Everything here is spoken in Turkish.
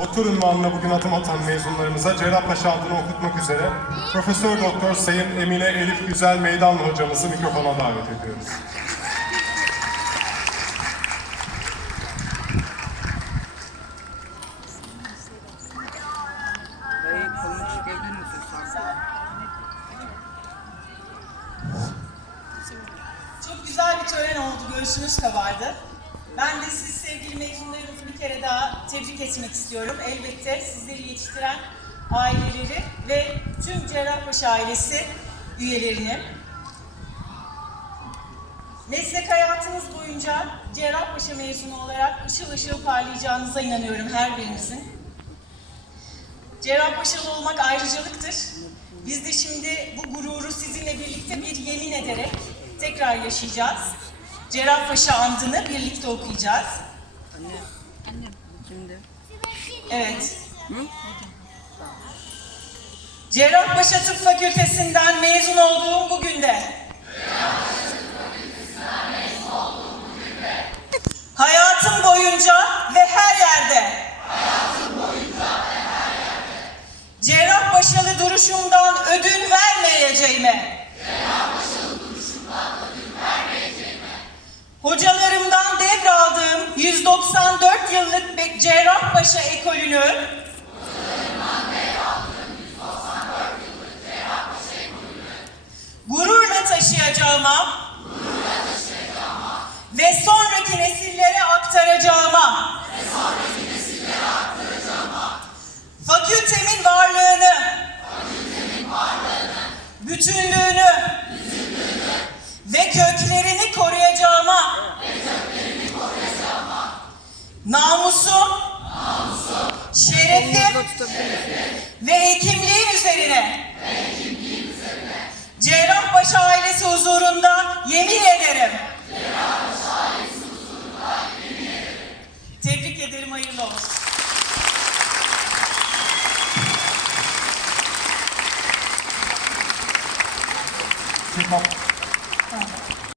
Doktor unvanına bugün adım atan mezunlarımıza Cerrahpaşa adını okutmak üzere Profesör Doktor Sayın Emine Elif Güzel Meydanlı hocamızı mikrofona davet ediyoruz. Çok güzel bir tören oldu, göğsünüz kabardı. Ben de siz sevgili mezunlarımızı bir kere daha tebrik etmek istiyorum. Elbette sizleri yetiştiren aileleri ve tüm Cerrahpaşa ailesi üyelerini. Meslek hayatınız boyunca Cerrahpaşa mezunu olarak ışıl ışıl parlayacağınıza inanıyorum her birinizin. Cerrahpaşalı olmak ayrıcalıktır. Biz de şimdi bu gururu sizinle birlikte bir yemin ederek tekrar yaşayacağız. Cerrahpaşa andını birlikte okuyacağız. Annem, şimdi. Evet. Cerrahpaşa Tıp Fakültesinden mezun olduğum bugün de. Hayatım boyunca ve her yerde. Cerrahpaşalı duruşumdan ödün vermeyeceğime. Hocalarımdan devraldığım 194 yıllık Cerrahpaşa ekolünü gururla taşıyacağıma ve sonraki nesillere aktaracağıma fakültemin varlığını, bütünlüğünü ve köklerini koruyacağıma, namusum, şerefim ve hekimliğim üzerine Cerrahpaşa ailesi huzurunda yemin ederim. Tebrik ederim, hayırlı olsun. Çıkmak.